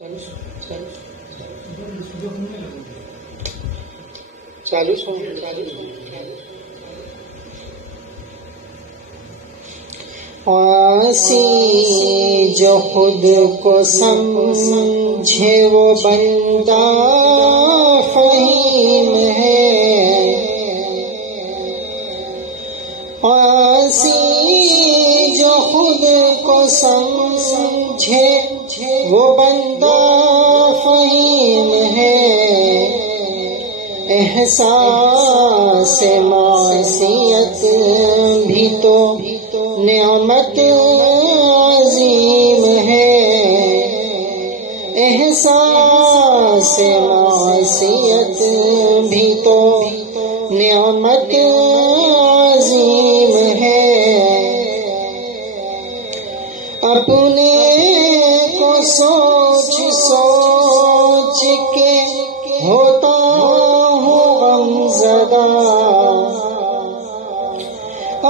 آسی جو خود کو سمجھے وہ بندہ فہیم ہے، آسی جو خود کو سمجھے وہ بندہ فہیم ہے، احساس معصیت بھی تو نعمت عظیم ہے، احساس معصیت بھی تو نعمت عظیم ہے، اپنے کو سوچ سوچ کے ہوتا ہوں غمزدہ،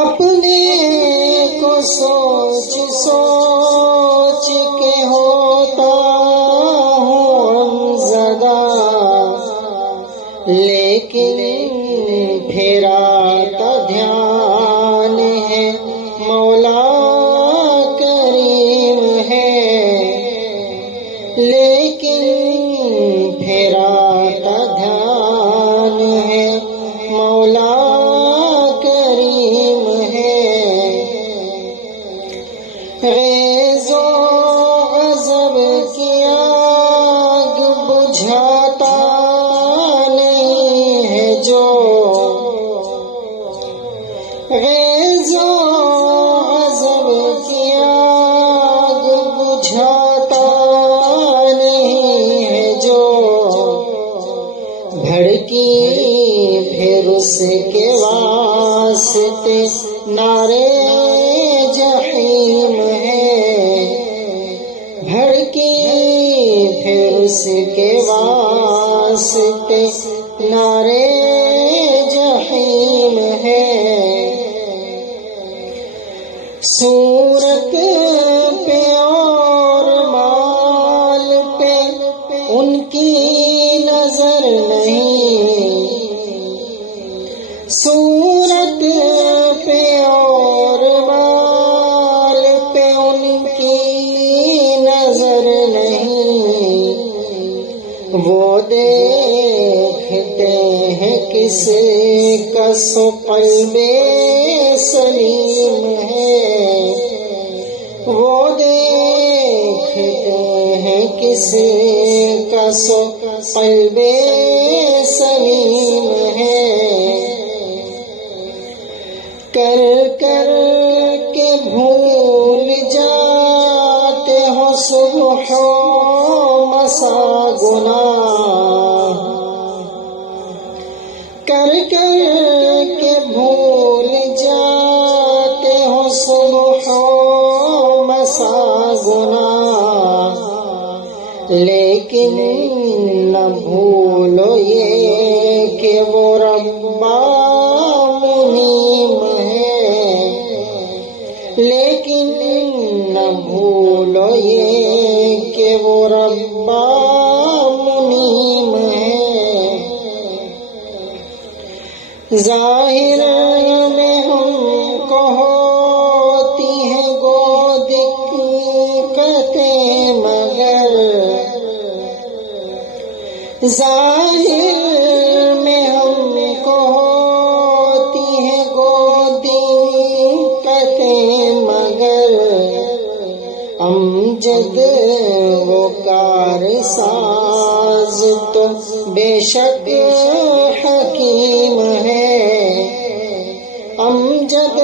اپنے کو سوچ سوچ کے ہوتا ہوں غمزدہ، لیکن پھیرا کا دھیان ہے مولا کریم ہے، لیکن پھیرا کا دھیان ہے مولا کریم ہے، غیظ و غضب کی آگ بجھاتا نہیں ہے جو، غیظ و غضب کی آگ بجھاتا نہیں ہے جو، بھڑکی پھر اس کے واسطے نعرے جحیم ہے، بھڑکی پھر اس کے واسطے نعرے جحیم ہے، صورت پہ اور مال پہ ان کی نظر نہیں، صورت پہ اور مال پہ ان کی نظر نہیں، وہ دیکھتے ہیں کس کا سو قلب سلیم ہے، وہ دیکھتے ہیں کس کا سو قلب سلیم ہے، کر کر کے بھول جاتے ہو صبح و مساء گناہ، کر کر کے بھول جاتے ہو صبح و مساء گناہ، لیکن نہ بھولو یہ کہ وہ ربا منیم ہے، لیکن نہ بھولو یہ کہ وہ ربا منیم ہے، ظاہر میں ہم کو ہوتی ہیں گو دقتیں مگر، ظاہر میں ہم کو ہوتی ہیں گو دقتیں مگر، امجد وہ کار ساز تو بے شک حکیم ہے، امجد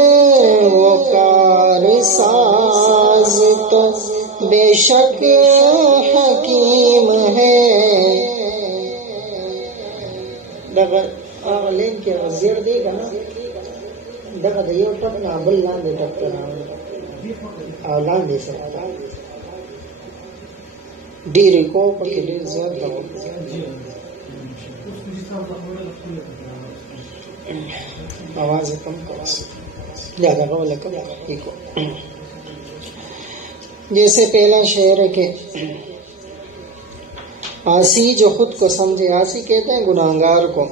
وہ کار ساز تو بے شک حکیم ہے، دغه لین کې زیر دی کنه دغه د یو ټپ نه بل لاندې ټپ او لاندې سره ډېرې کو پکې ډېر زیات ډول آواز کم کرو زیادہ غول کم جیسے پہلا شعر ہے کہ آسی جو خود کو سمجھے، آسی کہتے ہیں گناہگار کو،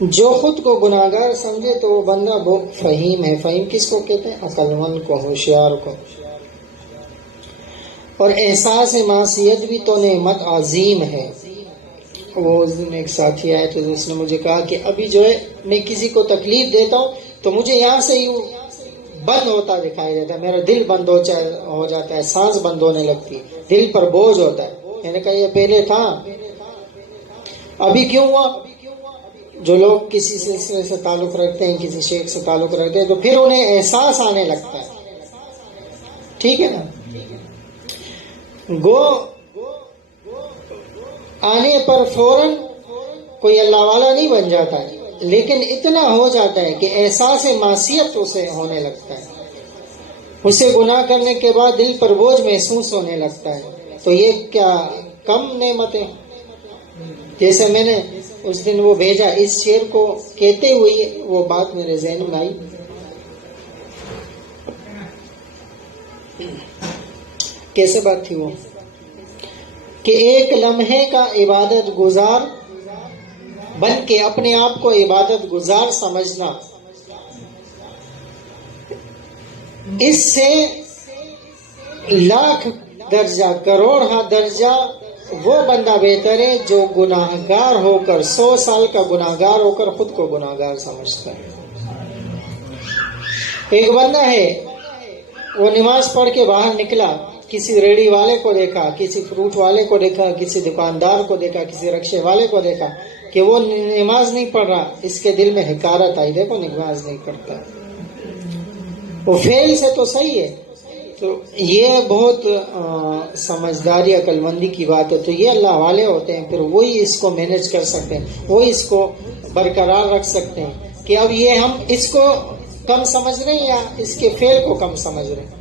جو خود کو گناہگار سمجھے تو وہ بندہ بہت فہیم ہے۔ فہیم کس کو کہتے ہیں؟ عقل مند کو، ہوشیار کو۔ اور احساس معصیت بھی تو نعمت عظیم ہے۔ وہ اس دن ایک ساتھی آئے تو اس نے مجھے کہا کہ ابھی جو ہے میں کسی کو تکلیف دیتا ہوں تو مجھے یہاں سے یوں بند ہوتا دکھائی دیتا ہے، میرا دل بند ہو جاتا ہے، سانس بند ہونے لگتی ہے، دل پر بوجھ ہوتا ہے۔ میں نے کہا یہ پہلے تھا، ابھی کیوں ہوا؟ جو لوگ کسی سلسلے سے تعلق رکھتے ہیں، کسی شیخ سے تعلق رکھتے ہیں، تو پھر انہیں احساس آنے لگتا ہے، ٹھیک ہے نا؟ گو آنے پر فوراً کوئی اللہ والا نہیں بن جاتا ہے، لیکن اتنا ہو جاتا ہے کہ احساس معصیت اسے ہونے لگتا ہے، اسے گناہ کرنے کے بعد دل پر بوجھ محسوس ہونے لگتا ہے۔ تو یہ کیا کم نعمتیں؟ جیسے میں نے اس دن وہ بھیجا، اس شعر کو کہتے ہوئے وہ بات میرے ذہن میں آئی کیسے بات تھی وہ، کہ ایک لمحے کا عبادت گزار بن کے اپنے آپ کو عبادت گزار سمجھنا، اس سے لاکھ درجہ کروڑ درجہ وہ بندہ بہتر ہے جو گناہگار ہو کر 100 سال کا گناہگار ہو کر خود کو گناہگار سمجھتا ہے۔ ایک بندہ ہے، وہ نماز پڑھ کے باہر نکلا، کسی ریڑھی والے کو دیکھا، کسی فروٹ والے کو دیکھا، کسی دکاندار کو دیکھا، کسی رکشے والے کو دیکھا کہ وہ نماز نہیں پڑھ رہا، اس کے دل میں حقارت آئی، دیکھو نماز نہیں پڑھتا، وہ فعل سے تو صحیح ہے۔ تو یہ بہت سمجھداری عقل مندی کی بات ہے۔ تو یہ اللہ والے ہوتے ہیں، پھر وہی اس کو مینج کر سکتے ہیں، وہی اس کو برقرار رکھ سکتے ہیں کہ اب یہ ہم اس کو کم سمجھ رہے ہیں یا اس کے فعل کو کم سمجھ رہے ہیں۔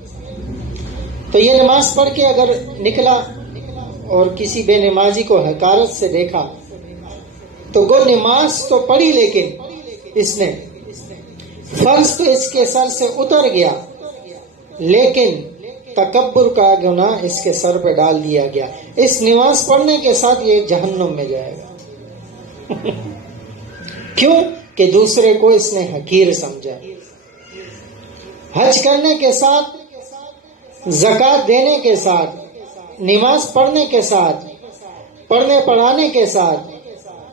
تو یہ نماز پڑھ کے اگر نکلا اور کسی بے نمازی کو حقارت سے دیکھا تو گو نماز تو پڑھی، لیکن اس نے فرض تو اس کے سر سے اتر گیا، لیکن تکبر کا گناہ اس کے سر پہ ڈال دیا گیا۔ اس نماز پڑھنے کے ساتھ یہ جہنم میں جائے گا۔ کیوں؟ کہ دوسرے کو اس نے حقیر سمجھا۔ حج کرنے کے ساتھ، زکوٰۃ دینے کے ساتھ، نماز پڑھنے کے ساتھ، پڑھنے پڑھانے کے ساتھ،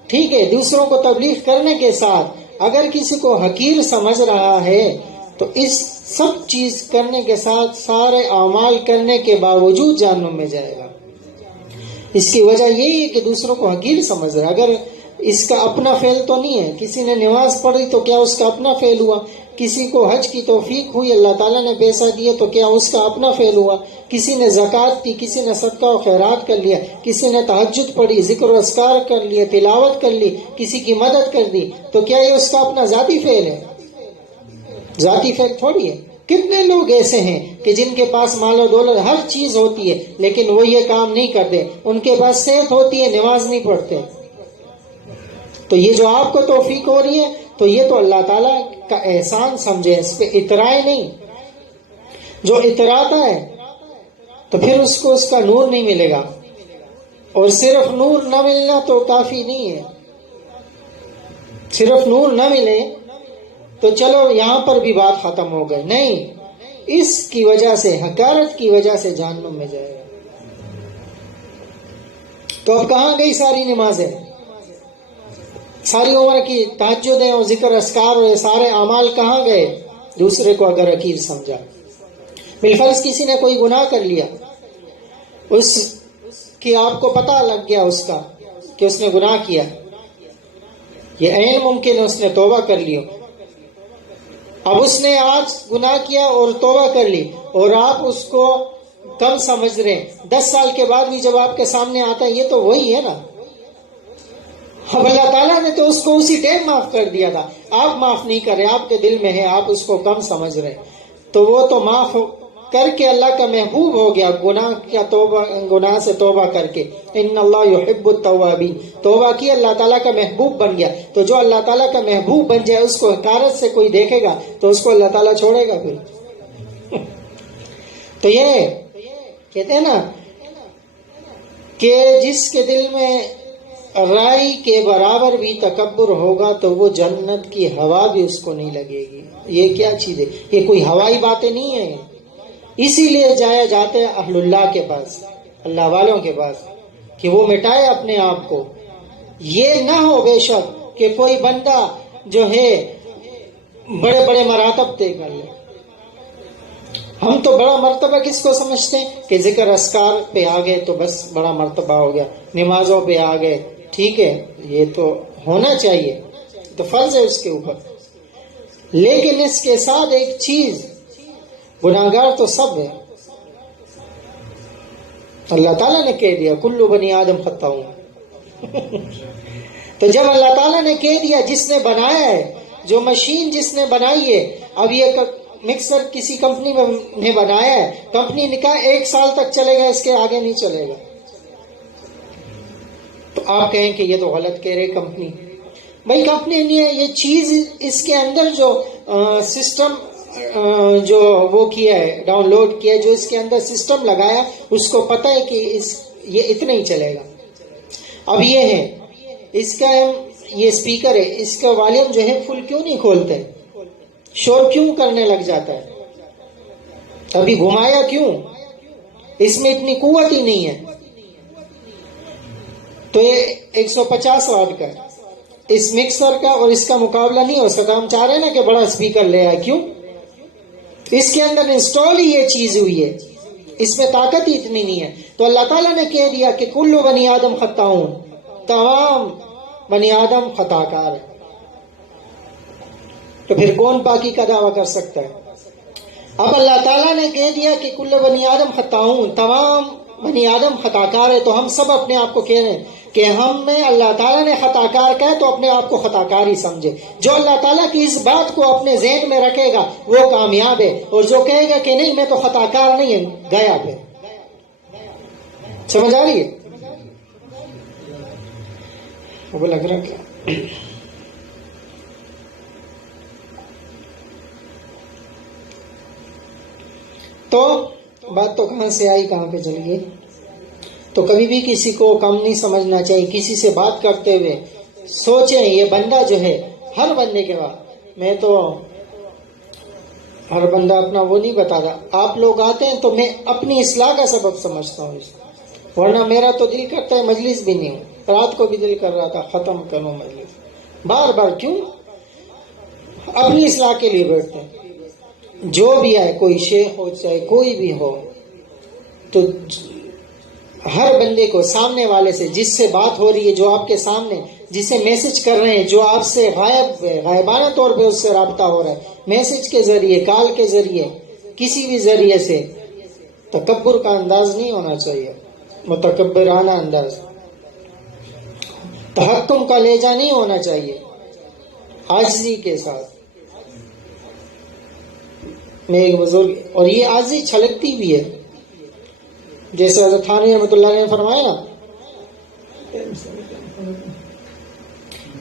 ٹھیک ہے، دوسروں کو تبلیغ کرنے کے ساتھ اگر کسی کو حقیر سمجھ رہا ہے تو اس سب چیز کرنے کے ساتھ، سارے اعمال کرنے کے باوجود جہنم میں جائے گا۔ اس کی وجہ یہی ہے کہ دوسروں کو حقیر سمجھ رہا ہے۔ اگر اس کا اپنا فعل تو نہیں ہے، کسی نے نماز پڑھی تو کیا اس کا اپنا فعل ہوا؟ کسی کو حج کی توفیق ہوئی، اللہ تعالیٰ نے پیسہ دیا تو کیا اس کا اپنا فعل ہوا؟ کسی نے زکوٰۃ دی، کسی نے صدقہ و خیرات کر لیا، کسی نے تہجد پڑھی، ذکر و اذکار کر لیے، تلاوت کر لی، کسی کی مدد کر دی، تو کیا یہ اس کا اپنا ذاتی فعل ہے؟ ذاتی فعل تھوڑی ہے۔ کتنے لوگ ایسے ہیں کہ جن کے پاس مال و دولت ہر چیز ہوتی ہے لیکن وہ یہ کام نہیں کرتے، ان کے پاس صحت ہوتی ہے، نماز نہیں پڑھتے۔ تو یہ جو آپ کو توفیق ہو رہی ہے تو یہ تو اللہ تعالیٰ کا احسان سمجھے، اس پہ اترائے نہیں۔ جو اتراتا ہے تو پھر اس کو اس کا نور نہیں ملے گا، اور صرف نور نہ ملنا تو کافی نہیں ہے۔ صرف نور نہ ملے تو چلو یہاں پر بھی بات ختم ہو گئی، نہیں، اس کی وجہ سے، حقارت کی وجہ سے جہنم میں جائے گا۔ تو اب کہاں گئی ساری نمازیں، ساری عمر کی تہجدیں اور ذکر اذکار اور سارے اعمال کہاں گئے؟ دوسرے کو اگر حقیر سمجھا۔ بالفرض کسی نے کوئی گناہ کر لیا، اس کی آپ کو پتہ لگ گیا اس کا کہ اس نے گناہ کیا، یہ عین ممکن ہے اس نے توبہ کر لی، اب اس نے آج گناہ کیا اور توبہ کر لی اور آپ اس کو کم سمجھ رہے ہیں، 10 سال کے بعد بھی جب آپ کے سامنے آتا ہے، یہ تو وہی ہے نا۔ اب اللہ تعالیٰ نے تو اس کو اسی ٹائم معاف کر دیا تھا، آپ معاف نہیں کر رہے، آپ کے دل میں ہے، آپ اس کو کم سمجھ رہے، تو وہ تو معاف کر کے اللہ کا محبوب ہو گیا، گناہ سے توبہ کر کے۔ ان اللہ یحب التوابین، توبہ کی اللہ تعالیٰ کا محبوب بن گیا۔ تو جو اللہ تعالیٰ کا محبوب بن جائے، اس کو حقارت سے کوئی دیکھے گا تو اس کو اللہ تعالیٰ چھوڑے گا پھر؟ تو یہ کہتے ہیں نا کہ جس کے دل میں رائی کے برابر بھی تکبر ہوگا تو وہ جنت کی ہوا بھی اس کو نہیں لگے گی. یہ کیا چیز ہے؟ یہ کوئی ہوائی باتیں نہیں ہیں. اسی لیے جایا جاتے ہیں اہل اللہ کے پاس، اللہ والوں کے پاس، کہ وہ مٹائے اپنے آپ کو. یہ نہ ہو بے شک کہ کوئی بندہ جو ہے بڑے بڑے مراتب طے کر لے. ہم تو بڑا مرتبہ کس کو سمجھتے ہیں کہ ذکر اذکار پہ آ گئے تو بس بڑا مرتبہ ہو گیا، نمازوں پہ آ گئے، ٹھیک ہے یہ تو ہونا چاہیے، تو فرض ہے اس کے اوپر. لیکن اس کے ساتھ ایک چیز، گناہگار تو سب ہے. اللہ تعالیٰ نے کہہ دیا کلو بنی آدم خطاؤں. تو جب اللہ تعالیٰ نے کہہ دیا، جس نے بنایا ہے، جو مشین جس نے بنائی ہے، اب یہ مکسر کسی کمپنی نے بنایا ہے، کمپنی نے کہا 1 سال تک چلے گا، اس کے آگے نہیں چلے گا. تو آپ کہیں کہ یہ تو غلط کہہ رہے کمپنی. بھائی کمپنی نے یہ چیز اس کے اندر جو سسٹم جو وہ کیا ہے، ڈاؤن لوڈ کیا ہے، جو اس کے اندر سسٹم لگایا، اس کو پتہ ہے کہ یہ اتنا ہی چلے گا. اب یہ ہے اس کا یہ اسپیکر ہے، اس کا والیوم جو ہے فل کیوں نہیں کھولتے؟ شور کیوں کرنے لگ جاتا ہے؟ ابھی گھمایا کیوں؟ اس میں اتنی قوت ہی نہیں ہے. تو یہ 150 واٹ کا ہے، اس مکسر کا اور اس کا مقابلہ نہیں ہو سکا. ہم چاہ رہے ہیں نا کہ بڑا اسپیکر لے آئے، کیوں؟ اس کے اندر انسٹال ہی یہ چیز ہوئی ہے، اس میں طاقت ہی اتنی نہیں ہے. تو اللہ تعالیٰ نے کہہ دیا کہ کلو بنی آدم خطاؤن، تمام بنی آدم خطا کار ہے. تو پھر کون پاکی کا دعویٰ کر سکتا ہے؟ اب اللہ تعالیٰ نے کہہ دیا کہ کل بنی آدم خطاؤن، تمام بنی آدم خطا کار ہے. تو ہم سب اپنے آپ کو کہہ رہے ہیں کہ ہم میں اللہ تعالیٰ نے خطا کار کہا تو اپنے آپ کو خطا کار ہی سمجھے. جو اللہ تعالیٰ کی اس بات کو اپنے ذہن میں رکھے گا وہ کامیاب ہے، اور جو کہے گا کہ نہیں میں تو خطا کار نہیں ہوں، گیا پہ. سمجھ آ رہی ہے؟ وہ لگ رہا کیا تو بات تو کہاں سے آئی کہاں پہ چلی گئی. تو کبھی بھی کسی کو کم نہیں سمجھنا چاہیے. کسی سے بات کرتے ہوئے سوچیں یہ بندہ جو ہے، ہر بندے کے بعد، میں تو ہر بندہ اپنا وہ نہیں بتاتا. آپ لوگ آتے ہیں تو میں اپنی اصلاح کا سبب سمجھتا ہوں، ورنہ میرا تو دل کرتا ہے مجلس بھی نہیں ہو. رات کو بھی دل کر رہا تھا ختم کروں مجلس، بار بار کیوں؟ اپنی اصلاح کے لیے بیٹھتے ہیں. جو بھی آئے، کوئی شیخ ہو چاہے کوئی بھی ہو، تو ہر بندے کو سامنے والے سے جس سے بات ہو رہی ہے، جو آپ کے سامنے جسے میسج کر رہے ہیں، جو آپ سے غائبانہ طور پہ اس سے رابطہ ہو رہا ہے، میسج کے ذریعے، کال کے ذریعے، کسی بھی ذریعے سے، تکبر کا انداز نہیں ہونا چاہیے، متکبرانہ انداز، تحکم کا لہجہ نہیں ہونا چاہیے، عاجزی کے ساتھ. میں ایک بزرگ، اور یہ عاجزی چھلکتی بھی ہے، جیسے حضرت تھانوی رحمۃ اللہ علیہ نے فرمایا نا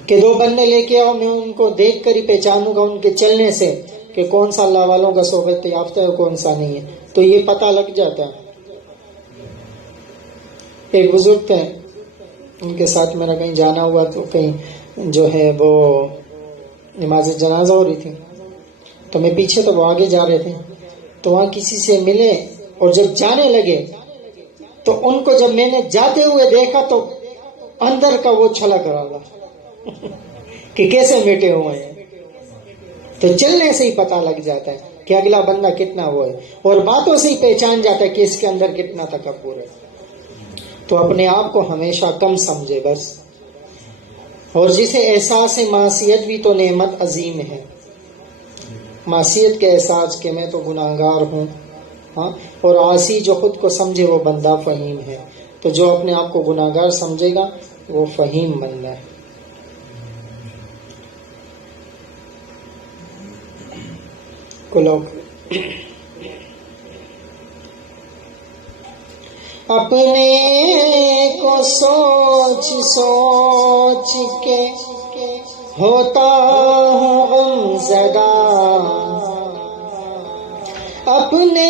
کہ 2 بندے لے کے آؤ، میں ان کو دیکھ کر ہی پہچانوں گا ان کے چلنے سے کہ کون سا اللہ والوں کا صحبت یافتہ ہے اور کون سا نہیں ہے. تو یہ پتہ لگ جاتا ہے. ایک بزرگ تھے، ان کے ساتھ میرا کہیں جانا ہوا، تو کہیں جو ہے وہ نماز جنازہ ہو رہی تھی، تو میں پیچھے تو وہ آگے جا رہے تھے. تو وہاں کسی سے ملے، اور جب جانے لگے تو ان کو جب میں نے جاتے ہوئے دیکھا تو اندر کا وہ چھلک رہا تھا کہ کیسے مٹے ہوئے ہیں. تو چلنے سے ہی پتہ لگ جاتا ہے کہ اگلا بندہ کتنا وہ ہے، اور باتوں سے ہی پہچان جاتا ہے کہ اس کے اندر کتنا تکبر ہے. تو اپنے آپ کو ہمیشہ کم سمجھے بس. اور جسے احساس معصیت بھی تو نعمت عظیم ہے، معصیت کے احساس کہ میں تو گناہگار ہوں، ہاں. اور عاصی جو خود کو سمجھے وہ بندہ فہیم ہے. تو جو اپنے آپ کو گناہگار سمجھے گا وہ فہیم بندہ ہے. کو لوگ اپنے کو سوچ سوچ کے ہوتا ہوں غم زدہ، اپنے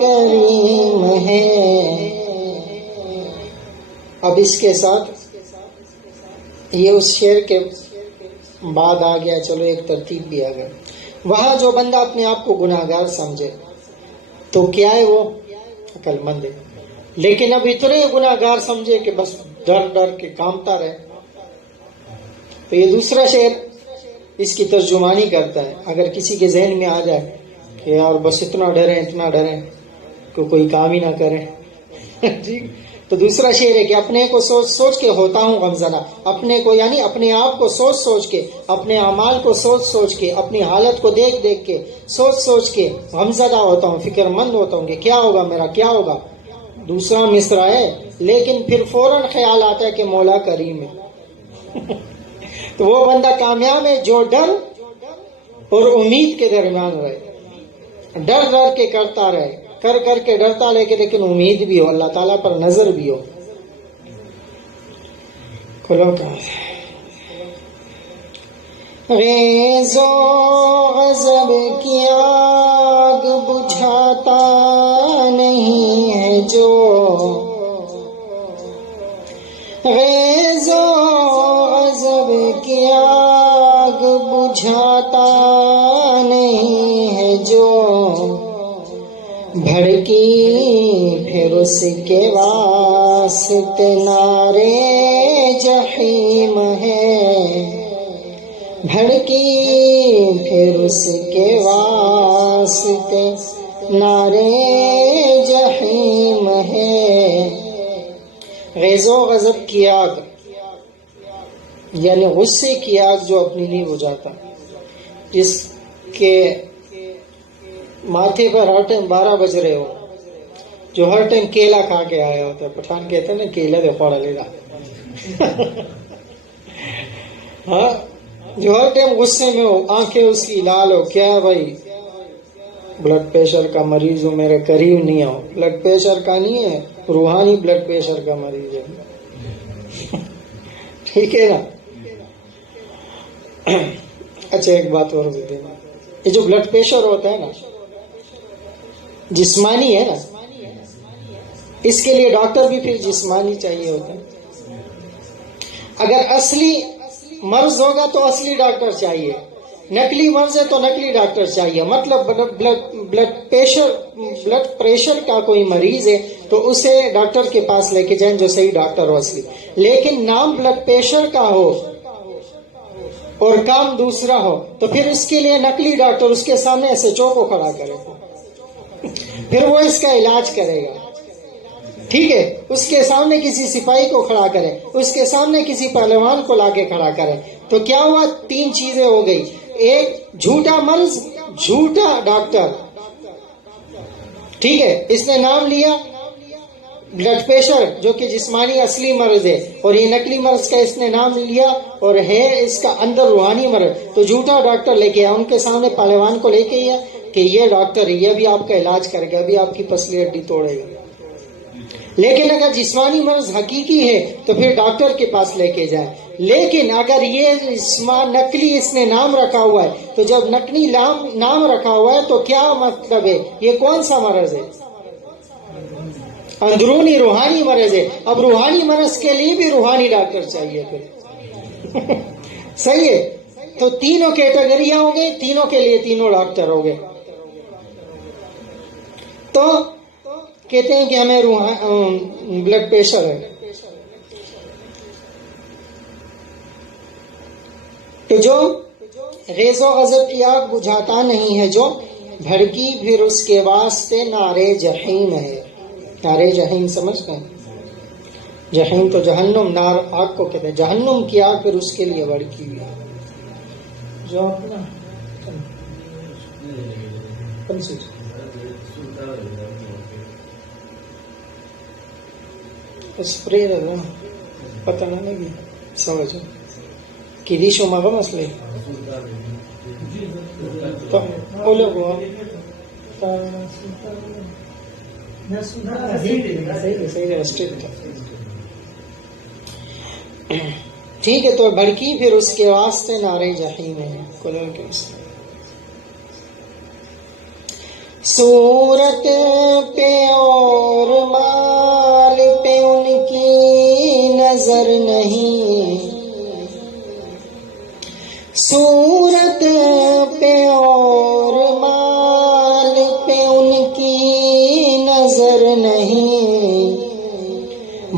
کریم ہے. اب اس کے ساتھ یہ اس شعر کے بعد آ گیا، چلو ایک ترتیب بھی آ گیا. وہاں جو بندہ اپنے آپ کو گناہگار سمجھے تو کیا ہے وہ عقل مند ہے، لیکن اب اتنے گناہگار سمجھے کہ بس ڈر ڈر کے کامتا رہے. تو یہ دوسرا شعر اس کی ترجمانی کرتا ہے. اگر کسی کے ذہن میں آ جائے کہ یار بس اتنا ڈریں کہ کوئی کام ہی نہ کریں ٹھیک، تو دوسرا شعر ہے کہ اپنے کو سوچ سوچ کے ہوتا ہوں غمزدہ. اپنے کو یعنی اپنے آپ کو سوچ سوچ کے، اپنے اعمال کو سوچ سوچ کے، اپنی حالت کو دیکھ دیکھ کے سوچ سوچ کے غمزدہ ہوتا ہوں، فکر مند ہوتا ہوں کہ کیا ہوگا میرا، کیا ہوگا. دوسرا مصرع ہے لیکن پھر فوراً خیال آتا ہے کہ مولا کریم ہے تو وہ بندہ کامیاب ہے جو ڈر اور امید کے درمیان رہے، ڈر ڈر کے کرتا رہے، کر کر کے ڈرتا لے کے لیکن امید بھی ہو، اللہ تعالیٰ پر نظر بھی ہو. کھلو کا ریز و غضب کی آگ بجھاتا نہیں ہے جو، ریز و غضب کی آگ بجھاتا نہیں ہے جو، بھڑکی پھر اس کے واسطے نارے جہیم ہے، بھڑکی پھر اس کے واسطے نارے جہیم ہے. غیظ و غضب کی آگ یعنی غصے کی آگ جو اپنی نہیں بجھاتا، جس کے ماتھے پر ہر ٹائم 12 بج رہے ہو، جو ہر ٹائم کیلا کھا کے آیا ہوتا ہے. پٹھان کہتے ہیں نا کیلا دے پڑا لے گا ہاں، جو ہر ٹائم غصے میں ہو، آنکھیں اس کی لال ہو، کیا بھائی بلڈ پریشر کا مریض ہو، میرے قریب نہیں آؤ. بلڈ پریشر کا نہیں ہے، روحانی بلڈ پریشر کا مریض ہے ٹھیک ہے نا. اچھا ایک بات اور بھی دینا، یہ جو بلڈ پریشر ہوتا ہے نا جسمانی ہے نا، اس کے لیے ڈاکٹر بھی پھر جسمانی چاہیے ہوتا ہے. اگر اصلی مرض ہوگا تو اصلی ڈاکٹر چاہیے، نقلی مرض ہے تو نقلی ڈاکٹر چاہیے. مطلب بلڈ پریشر کا کوئی مریض ہے تو اسے ڈاکٹر کے پاس لے کے جائیں جو صحیح ڈاکٹر ہو اصلی. لیکن نام بلڈ پریشر کا ہو اور کام دوسرا ہو تو پھر اس کے لیے نقلی ڈاکٹر اس کے سامنے ایسے چوکو کھڑا کرے پھر وہ اس کا علاج کرے گا. ٹھیک ہے، اس کے سامنے کسی سپاہی کو کھڑا کرے، اس کے سامنے کسی پہلوان کو لا کے کھڑا کرے تو کیا ہوا؟ 3 چیزیں ہو گئی. ایک جھوٹا مرض، جھوٹا ڈاکٹر. ٹھیک ہے، اس نے نام لیا بلڈ پریشر جو کہ جسمانی اصلی مرض ہے، اور یہ نقلی مرض کا اس نے نام لیا اور ہے اس کا اندر روحانی مرض. تو جھوٹا ڈاکٹر لے کے آیا، ان کے سامنے پہلوان کو لے کے آیا کہ یہ ڈاکٹر یہ بھی آپ کا علاج کرے گا، ابھی آپ کی پسلی ہڈی توڑے گا. لیکن اگر جسمانی مرض حقیقی ہے تو پھر ڈاکٹر کے پاس لے کے جائیں. لیکن اگر یہ نقلی اس نے نام رکھا ہوا ہے تو جب نقلی نام رکھا ہوا ہے تو کیا مطلب ہے؟ یہ کون سا مرض ہے؟ اندرونی روحانی مرض ہے. اب روحانی مرض کے لیے بھی روحانی ڈاکٹر چاہیے پھر صحیح ہے. تو تینوں کیٹیگریاں ہو گئی، تینوں کے لیے تینوں ڈاکٹر ہو گئے. تو کہتے ہیں کہ ہمیں بلڈ پریشر ہے، تو جو غیظ و غضب کی آگ بجھاتا نہیں ہے، جو بھڑکی پھر اس کے واسطے نارے جہیم ہے. نارے جہیم سمجھتے ہیں؟ جہیم تو جہنم، نار آگ کو کہتے ہیں. جہنم کی آگ پھر اس کے لیے بھڑکی ہوئی ہے. جو اپنا اسپرے ده پتہ نه لګي سوجو کې دي شو مغه مسلې ته ولګو ٹھیک ہے. تو بھڑکی پھر اس کے واسطے نعرے جہیم ہے کلر کے اس صورت پہ اور مال پہ ان کی نظر نہیں, صورت پہ اور مال پہ ان کی نظر نہیں,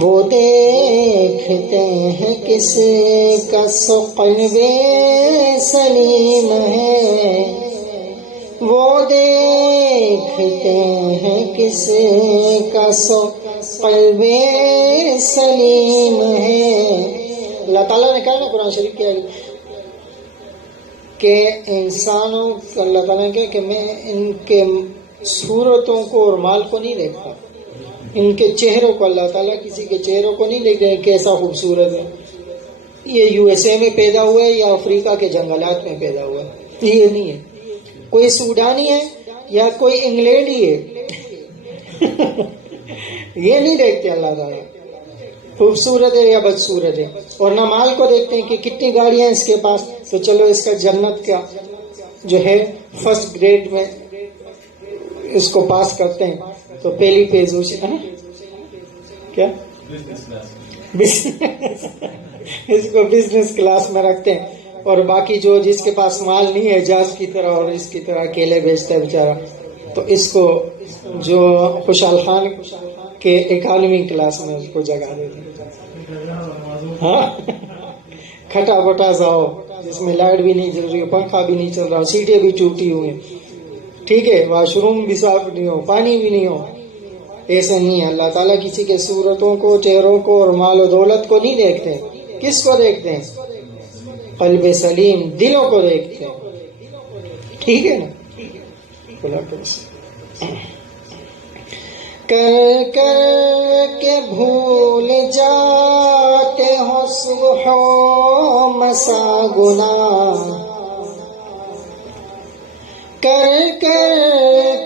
وہ دیکھتے ہیں کس کا قلب سلیم ہے, وہ دیکھتے ہیں کس کا قلب سلیم ہے. اللہ تعالیٰ نے کہا نا قرآن شریف کے کہ انسانوں اللہ تعالیٰ نے کہا کہ میں ان کے صورتوں کو اور مال کو نہیں دیکھتا, ان کے چہروں کو, اللہ تعالیٰ کسی کے چہروں کو نہیں دیکھتے کیسا خوبصورت ہے, یہ یو ایس اے میں پیدا ہوا ہے یا افریقہ کے جنگلات میں پیدا ہوا ہے, یہ نہیں ہے. کوئی سوڈانی ہے یا کوئی انگلینڈی ہے یہ نہیں دیکھتے اللہ تعالیٰ خوبصورت ہے یا بدصورت ہے. اور نہ مال کو دیکھتے ہیں کہ کتنی گاڑیاں اس کے پاس, تو چلو اس کا جنت کا جو ہے فرسٹ گریڈ میں اس کو پاس کرتے ہیں تو پہلی پیزوش کیا اس کو بزنس کلاس میں رکھتے ہیں, اور باقی جو جس کے پاس مال نہیں ہے جہاز کی طرح اور اس کی طرح کیلے بیچتا ہے بیچارہ, تو اس کو جو خوشحال خان کے اکانومی کلاس میں اس کو جگہ دیتے ہیں. ہاں کھٹا بٹا سا ہو جس میں لائٹ بھی نہیں چل رہی ہو, پنکھا بھی نہیں چل رہا, سیٹیں بھی ٹوٹی ہوئی ہیں, ٹھیک ہے, واش روم بھی صاف نہیں ہو, پانی بھی نہیں ہو. ایسا نہیں ہے. اللہ تعالیٰ کسی کے صورتوں کو, چہروں کو اور مال و دولت کو نہیں دیکھتے. کس کو دیکھتے ہیں؟ قلب سلیم, دلوں کو دیکھتے ہیں. ٹھیک ہے نا. کر کر کے بھول جاتے ہو صبح و مسا گناہ, کر کر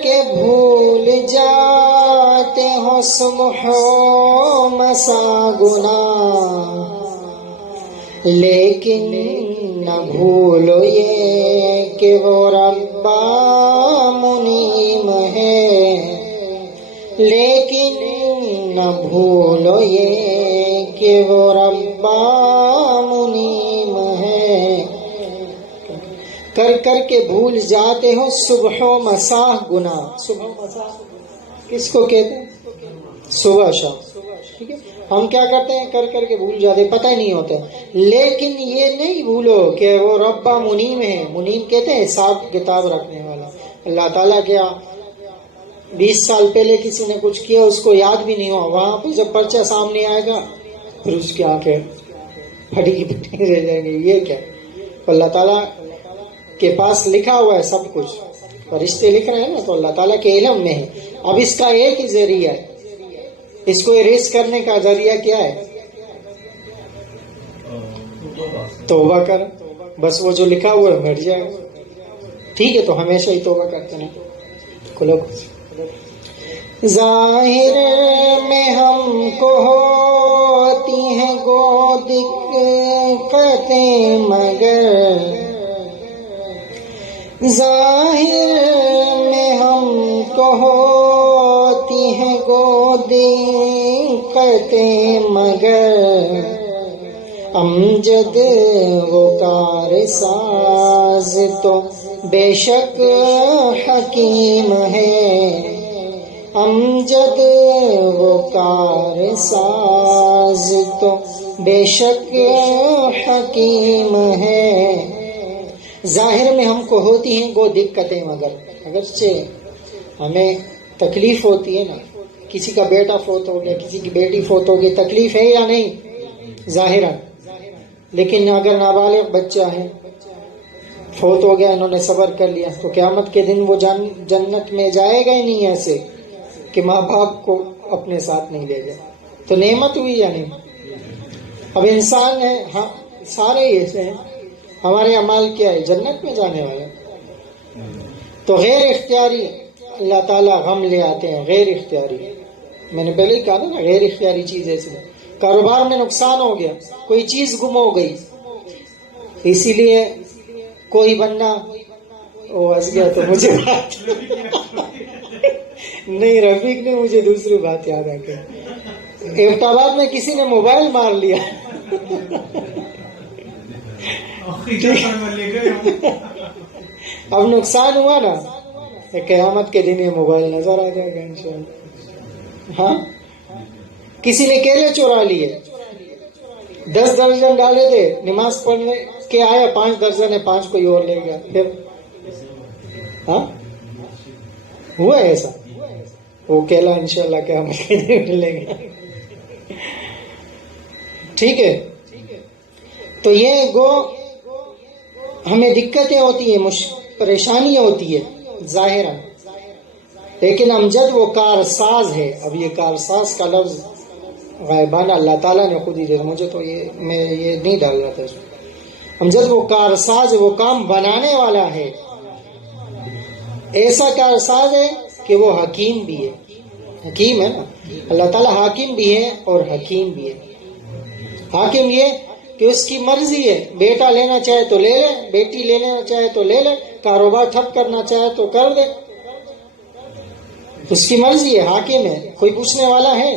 کے بھول جاتے ہو صبح و مسا گناہ, لیکن نہ بھولو یہ کہ وہ ربا منیم ہے, لیکن نہ بھولو یہ کہ وہ ربا منیم ہے. کر کر کے بھول جاتے ہو صبح و مساء گناہ. صبح و مساء کس کو کہتے ہیں؟ صبح شام. ٹھیک ہے, ہم کیا کرتے ہیں کر کر کے بھول جاتے, پتہ ہی نہیں ہوتا. لیکن یہ نہیں بھولو کہ وہ ربا منیم ہے. منیم کہتے ہیں حساب کتاب رکھنے والا. اللہ تعالیٰ کیا 20 سال پہلے کسی نے کچھ کیا اس کو یاد بھی نہیں ہوا, وہاں پہ جب پرچہ سامنے آئے گا پھر اس کی آنکھیں پھٹی کی پھٹی رہ جائیں گی. یہ کیا؟ اللہ تعالیٰ کے پاس لکھا ہوا ہے سب کچھ, فرشتے لکھ رہے ہیں نا, تو اللہ تعالیٰ کے علم میں ہے. اب اس کا ایک ہی ذریعہ ہے, اس کو اریز کرنے کا ذریعہ کیا ہے؟ توبہ کر, بس وہ جو لکھا ہوا ہے مٹ جائے گا. ٹھیک ہے, تو ہمیشہ ہی توبہ کرتے ہیں. کھلو ظاہر میں ہم کو ہوتی ہیں گو دقتیں, مگر ظاہر میں ہم کو ہوتی ہیں گو دقتیں, مگر امجد وہ کار ساز تو بے شک حکیم ہے, امجد وہ کار ساز تو بے شک حکیم ہے. ظاہر میں ہم کو ہوتی ہیں وہ دقتیں, مگر اگرچہ ہمیں تکلیف ہوتی ہے نا, کسی کا بیٹا فوت ہو گیا, کسی کی بیٹی فوت ہو گئی, تکلیف ہے یا نہیں ظاہراً. لیکن اگر نابالغ بچہ ہے فوت ہو گیا, انہوں نے صبر کر لیا, تو قیامت کے دن وہ جنت میں جائے گا ہی نہیں ایسے کہ ماں باپ کو اپنے ساتھ نہیں لے جائے. تو نعمت ہوئی یا نہیں؟ اب انسان ہے، ہاں سارے ایسے ہیں، ہمارے اعمال کیا ہے؟ جنت میں جانے والے. تو غیر اختیاری اللہ تعالیٰ غم لے آتے ہیں، غیر اختیاری. میں نے پہلے ہی کہا نا غیر اختیاری چیز ایسی. کاروبار میں نقصان ہو گیا، کوئی چیز گم ہو گئی، اسی لیے کوئی بندہ وہ ہنس گیا تو مجھے بات نہیں، رفیق نے مجھے دوسری بات یاد آ گئی. افتاباد میں کسی نے موبائل مار لیا اب نقصان ہوا نا، قیامت کے دن یہ موبائل نظر آ جائے گا انشاءاللہ. ہاں کسی نے کیلے چورا لیے، 10 درجن ڈالے تھے، نماز پڑھنے کے آیا 5 درجن ہے، 5 کوئی اور لے گیا. پھر ہاں ہوا ہے ایسا، وہ کیلا انشاءاللہ قیامت کے دن ملے گا. ٹھیک ہے، تو یہ گو ہمیں دقتیں ہوتی ہیں، پریشانیاں ہوتی ہے ظاہراً، لیکن امجد وہ کارساز ہے. اب یہ کارساز کا لفظ غائبانہ اللہ تعالیٰ نے خود ہی دیا، مجھے تو میں یہ نہیں ڈال رہا تھا. امجد وہ کارساز ہے، وہ کام بنانے والا ہے. ایسا کارساز ہے کہ وہ حکیم بھی ہے. حکیم ہے نا، اللہ تعالیٰ حاکم بھی ہے اور حکیم بھی ہے. حاکم یہ کہ اس کی مرضی ہے، بیٹا لینا چاہے تو لے لے، بیٹی لینا چاہے تو لے لے، کاروبار ٹھپ کرنا چاہے تو کر دے، اس کی مرضی ہے. حاکم ہے، کوئی پوچھنے والا ہے.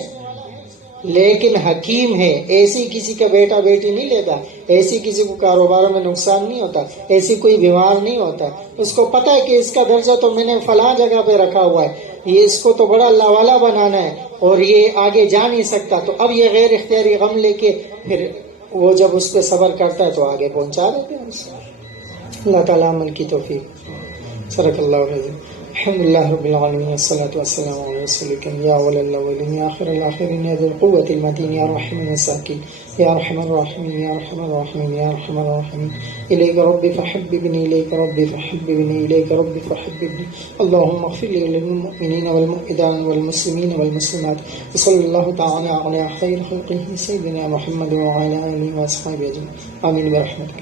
لیکن حکیم ہے، ایسی کسی کا بیٹا بیٹی نہیں لیتا، ایسی کسی کو کاروباروں میں نقصان نہیں ہوتا، ایسی کوئی بیمار نہیں ہوتا. اس کو پتہ ہے کہ اس کا درجہ تو میں نے فلاں جگہ پہ رکھا ہوا ہے، یہ اس کو تو بڑا اللہ والا بنانا ہے اور یہ آگے جا نہیں سکتا. تو اب یہ غیر اختیاری غم لے کے پھر وہ جب اس پہ صبر کرتا ہے تو آگے پہنچا دیتے ہیں. اللہ تعالیٰ عمل کی توفیق. صدق اللہ العظیم. الحمد لله رب العالمين والصلاة والسلام على رسول الكريم يا أول الأولين يا آخر الآخرين يا ذي القوة المتين يا رحم المساكين يا أرحم الراحمين يا أرحم الراحمين يا أرحم الراحمين. إليك ربي فحببني إليك ربي فحببني إليك ربي فحببني. اللهم اغفر لي للمؤمنين والمؤمنات والمسلمين والمسلمات. وصلى الله تعالى على خير خلقه سيدنا محمد وعلى آله وأصحابه أجمعين. آمين برحمتك.